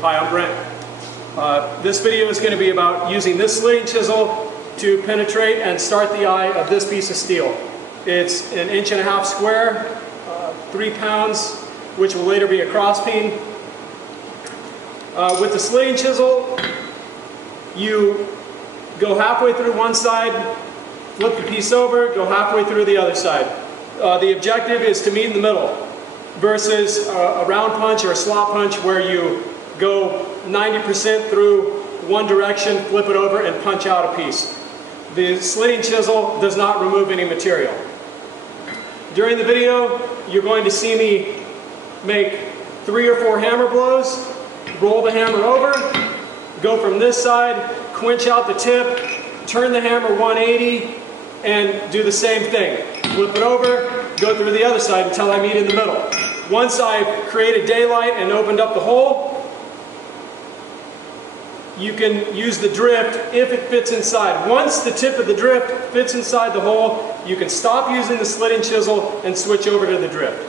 Hi, I'm Brent. This video is going to be about using this slitting chisel to penetrate and start the eye of this piece of steel. It's an 1.5 inch square, 3 pounds, which will later be a cross peen. With the slitting chisel, you go halfway through one side, flip the piece over, go halfway through the other side. The objective is to meet in the middle versus a round punch or a slot punch where you go 90% through one direction, flip it over, and punch out a piece. The slitting chisel does not remove any material. During the video, you're going to see me make 3 or 4 hammer blows, roll the hammer over, go from this side, quench out the tip, turn the hammer 180, and do the same thing. Flip it over, go through the other side until I meet in the middle. Once I've created daylight and opened up the hole, you can use the drift if it fits inside. Once the tip of the drift fits inside the hole, you can stop using the slitting chisel and switch over to the drift.